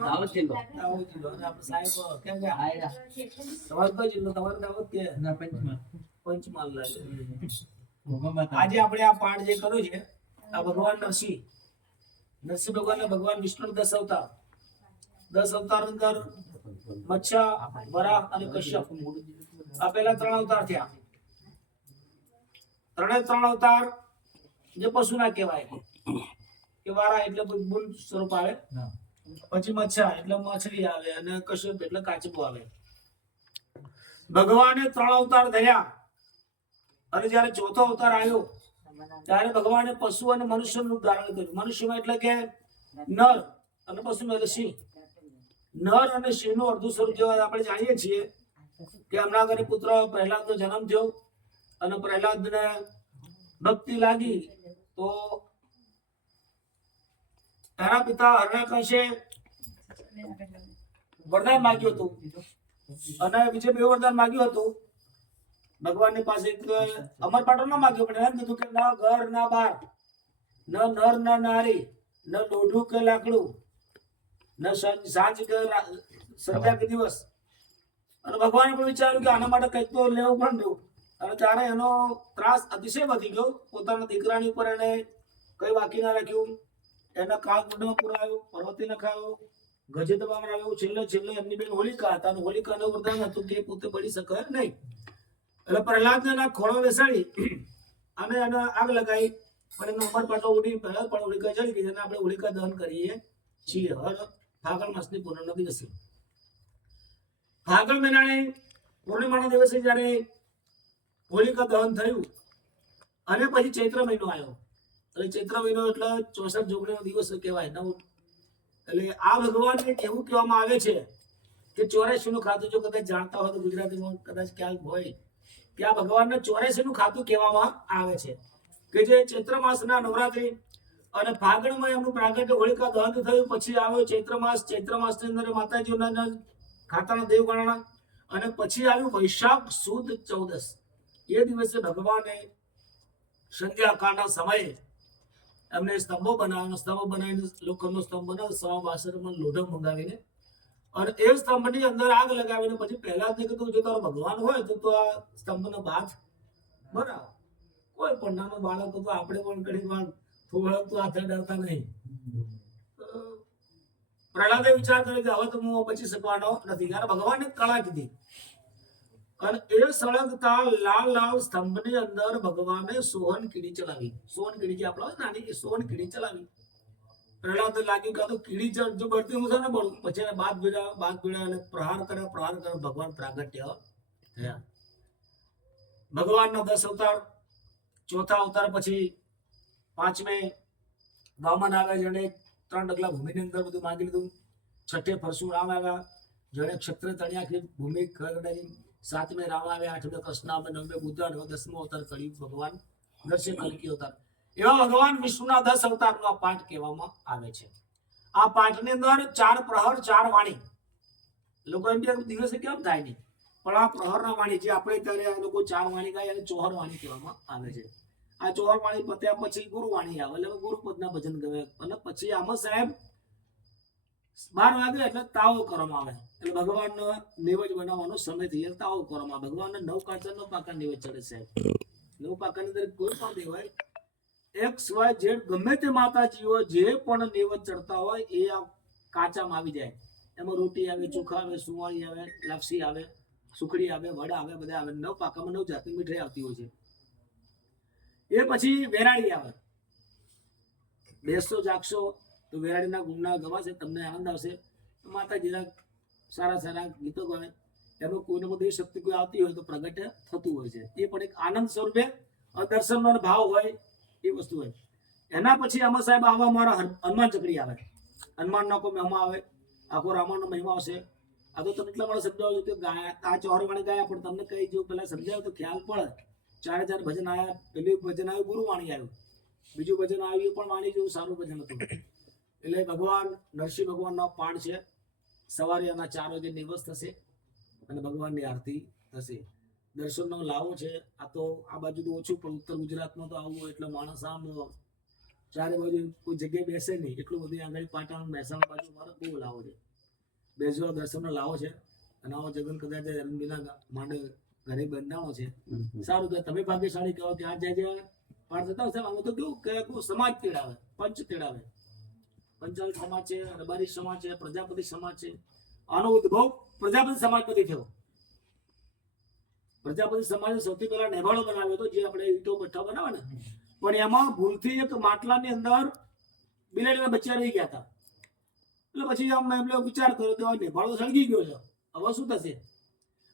દાહોદ જિલ્લો. દાહોદ જિલ્લો. અને આપણે સાહેબ ક્યાં ગયા? આયરા. તમારો કયો જિલ્લો? તમારો દાહોદ કે ના પંચમહાલ. પંચમહાલ લાગે. ભોગામાં આજે આપણે આ પાઠ જે કર્યો છે આ ભગવાન નરસિંહ ભગવાન ભગવાન વિષ્ણુ 10 અવતાર 10 અવતાર અંદર મત્સ્ય, વરાહ અને કશ્યપ આ પહેલા 3 અવતાર થયા. ત્રણ અવતાર જે પશુના કહેવાય કે વારા એટલે બુલ સ્વરૂપ આવે, પછી મત્સ્ય એટલે માછલી આવે અને કશ્યપ એટલે કાચબો આવે. ભગવાને 3 અવતાર ધર્યા અને જ્યારે ચોથો અવતાર આવ્યો ત્યારે ભગવાને પશુ અને મનુષ્યનું રૂપ ધારણ કર્યું. મનુષ્યમાં એટલે કે નર અને પશુમાં એટલે સિંહ. નર અને સિંહનું અર્ધું સ્વરૂપ જેવા આપણે જાણીએ છીએ કે હમણાં ઘરે પુત્ર પ્રહલાદનો જન્મ થયો અને પ્રહલાદને ભક્તિ લાગી તો એના પિતા હરણાકશે વરદાન માંગ્યું હતું અને બીજે 2 વરદાન માંગ્યું હતું. ભગવાનની પાસે અમર પાટો ન માંગ્યો પણ એમ કીધું કે ના ઘર ના બાર, ન નર ન નારી, ન લોઢું કે લાકડું, ન સાંજ કે સંધ્યા કે દિવસ. અને ભગવાને પણ વિચાર્યું કે આના માટે કંઈક તો લેવું પણ દેવું. અને ત્યારે એનો ત્રાસ અતિશય વધી ગયો. પોતાના દીકરાની ઉપર એને કઈ બાકી ના રાખ્યું. એના કાળકુંડમાં પુરાયો, પર્વતી નખાયો, ગજે દબાવવામાં આવ્યો. છેલ્લે એમની બેન હોલિકા હતા અને હોલિકાનું વરદાન હતું કે પોતે બળી શકે નહીં. એટલે પ્રહલાદને એના ખોળો બેસાડી અને એને આગ લગાવી પણ એનો ઉમર પાટો ઉડી પહેલા પણ હોલિકા જળી ગઈ. અને આપણે હોલિકા દહન કરીએ છીએ હર ફાગણ માસની પૂનમના દિવસે. ફાગણ મહિનાની પૂર્ણિમાના દિવસે જ્યારે હોલિકા દહન થયું અને પછી ચૈત્ર મહિનો આવ્યો. એટલે ચૈત્ર મહિનો એટલે 64 જોગણીનો દિવસ કહેવાય. એટલે આ ભગવાનને એવું કહેવામાં આવે છે કે 84 નું ખાતું, જો કદાચ જાણતા હોય તો ગુજરાતીમાં કદાચ ક્યાંક હોય કે આ ભગવાનને 84 નું ખાતું કહેવામાં આવે છે. કે જે ચૈત્ર માસના નવરાત્રી અને ફાગણમાં એમનું પ્રાગટ્ય હોલિકા દહન થયું. પછી આવ્યો ચૈત્ર માસ. ચૈત્ર માસની અંદર માતાજીના ખાતાના દેવ ગણના. અને પછી આવ્યું વૈશાખ સુદ 14. એ દિવસે ભગવાને સંધ્યાકાળના સમયે એમને સ્તંભો બનાવીને લોખંડનો સ્તંભ બનાવ્યો. 122 લોઢો મંગાવીને અને એ સ્તંભની અંદર આગ લગાવીને પછી પહેલા જ કીધું જો તારો ભગવાન હોય તો આ સ્તંભનો બાથ બનાવો. કોઈ પણ નાનું બાળક તો આપણે પણ ઘણી વાર થોડા તો હાથે ડરતા નહીં. પ્રહલાદે વિચાર કર્યો કે હવે તો હું બચી શકવાનો નથી. ત્યારે ભગવાને કળા કીધી અને એ સળગતા લાલ સ્તંભની અંદર ભગવાને સોહન કીડી ચલાવી. સોહન કીડી જે આપણે નાની એ સોહન કીડી ચલાવી. પ્રહલાદ લાગ્યું કે આ તો કીડી જો બળતી હું ને બળું. પછી એને બાદ ભીડા અને પ્રહાર કર્યા ભગવાન પ્રાગટ્ય થયા. ભગવાનના 10 અવતાર. ચોથા અવતાર પછી 5મે વામન આવ્યા, જેને 3 ડગલા ભૂમિની અંદર બધું માંગી લીધું. 6ઠે પરશુરામ આવ્યા, જેને ક્ષત્રિય તણિયાખી ભૂમિ ખરડાવી. 7મે રામ આવ્યા, 8મે કૃષ્ણ આવ્યા, 9મે બુદ્ધ અને 10મો અવતાર કળિયુગ ભગવાન નરસિંહ કલ્કી અવતાર. એવા ભગવાન વિષ્ણુના 10 અવતારનો આ પાઠ કહેવામાં આવે છે. આ પાઠની અંદર 4 પ્રહર 4 વાણી. લોકો એમ કે દિવસે કેમ થાય નહીં, પણ આ પ્રહરના વાણી જે આપણે ત્યારે લોકો 4 વાણી ગાય અને ચોહર વાણી કહેવામાં આવે છે. આ ચોહર વાણી પત્યા પછી ગુરુવાણી આવે એટલે ગુરુપદના ભજન ગવે. અને પછી આમાં સાહેબ 12 વાગે એટલે તાવો કરવામાં આવે. એટલે ભગવાનનો નૈવેદ્ય બનાવવાનો સમય થઈ જાય, તાવો કરવામાં આવે. ભગવાનને 9 કાચા 9 પાકા નૈવેદ્ય ચડે સાહેબ. 9 પાકાની અંદર કોઈ પણ દેવાય એક સિવાય જે ગમે તે માતાજીઓ જે પણ નૈવેદ્ય ચડતા હોય એ આ કાચામાં આવી જાય. એમાં રોટી આવે, ચોખા આવે, સુવાળી આવે, લાપસી આવે, સુખડી આવે, વડા આવે, બધા આવે. 9 પાકામાં 9 જાતની મીઠાઈ આવતી હોય છે. એ પછી વેરાળી આવે. બેસશો જાગશો તો વેરાળીના ગુણના ગવાશે, તમને આનંદ આવશે. માતાજીના સારા ગીતો ગાય. એમાં કોઈને બધી શક્તિ કોઈ આવતી હોય તો પ્રગટ થતું હોય છે. એ પણ એક આનંદ સ્વરૂપે દર્શનનો ભાવ હોય એ વસ્તુ હોય. એના પછી આમાં સાહેબ આવા મારા હનુમાન ચકડી આવે. હનુમાનનો કોઈ મહિમા આવે, આખો રામાયણનો મહિમા હશે. આ તો તમે એટલા માટે સમજાવું કે આ ચોહર વાણી ગાયા પણ તમને કઈ જો પેલા સમજાવ્યું તો ખ્યાલ પડે. 4 ભજન આવ્યા. પેલું ભજન આવ્યું ગુરુવાણી આવ્યું, બીજું ભજન આવ્યું પણ વાણી જેવું સારું ભજન હતું. એટલે ભગવાન નરસિંહ ભગવાનનો પાઠ છે. સવારે એના 4 વાગે નિવસ થશે અને ભગવાનની આરતી થશે. દર્શનનો લાવો છે. આ તો આ બાજુ તો ઓછું પણ ઉત્તર ગુજરાતમાં તો આવું એટલે માણસ આમ 4 બાજુ કોઈ જગ્યાએ બેસે નહીં. એટલું બધું આગળ પાટણ મહેસાણા બાજુ મારો બહુ લાવો છે. બેસવા દર્શન લાવો છે અને આવો જગન કદાચ રણબીના માંડે ઘરે બંધાણો છે. સારું કે તમે ભાગ્યશાળી કહો કે આ જે પાઠ થતા હશે આમાં તો કેવું કે આખું સમાજ તેડાવે, પંચ તેડાવે. પંચાલ સમાજ છે, રબારી સમાજ છે, પ્રજાપતિ સમાજ છે. આનો ઉદ્ભવ પ્રજાપતિ સમાજ પરથી થયો. પ્રજાપતિ સમાજે સૌથી પહેલા નેભાળો બનાવ્યો હતો, જે આપણે ઈંટો ભઠ્ઠા બનાવે ને, પણ એમાં ભૂલથી એક માટલાની અંદર બિલાડીના બચ્ચા રહી ગયા હતા. એટલે પછી આમ એમણે વિચાર કર્યો કે નેભાળો સળગી ગયો છે, હવે શું થશે?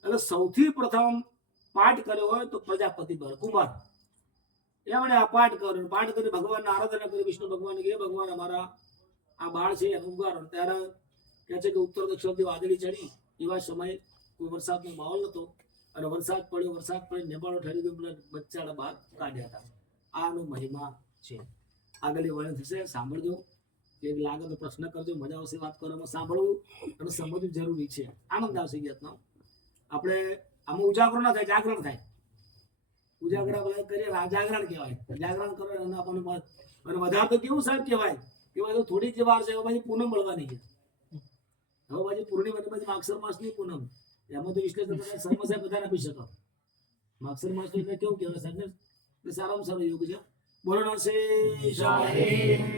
એટલે સૌથી પ્રથમ પાઠ કર્યો હોય તો પ્રજાપતિ પર કુમાર એમણે આ પાઠ કર્યો. પાઠ કરી ભગવાનને આરાધના કરી. વિષ્ણુ ભગવાન કે ભગવાન અમારા આ બાળ છે એનું ઉગારો. ત્યારે કહે છે કે ઉત્તર દક્ષિણથી વાદળી ચડી એવા સમયે કોઈ વરસાદનો માહોલ નતો અને વરસાદ પડ્યો નેપાળો ઠરી ગયો, બચ્ચાના બહાર કાઢ્યા હતા. આનો મહિમા છે. આગળ વર્ણન થશે, સાંભળજો. જે લાગે તો પ્રશ્ન કરજો, મજા આવશે વાત કરવામાં. સાંભળવું અને સમજવું જરૂરી છે. આનંદ આવશે ગીતનો. આપણે આમાં ઉજાગરો ના થાય, જાગરણ થાય. ઉજાગરા કરીએ જાગરણ કહેવાય. જાગરણ કરો અને આપણને અને વધારે તો કેવું સાહેબ કહેવાય તો થોડી જ વાર છે, હવે પાછી પૂનમ મળવાની છે. હવે પાછી પૂર્ણિમા પછી માગસર માસની પૂનમ, એમાં તો વિશ્લેષણ શર્મા સાહેબ બધા આપી શકો. માગસર માસ તો એટલે કેવું કહેવાય સાહેબ ને, સારામાં સારો યોગ છે. બોલો નરસિંહ સાહેબ.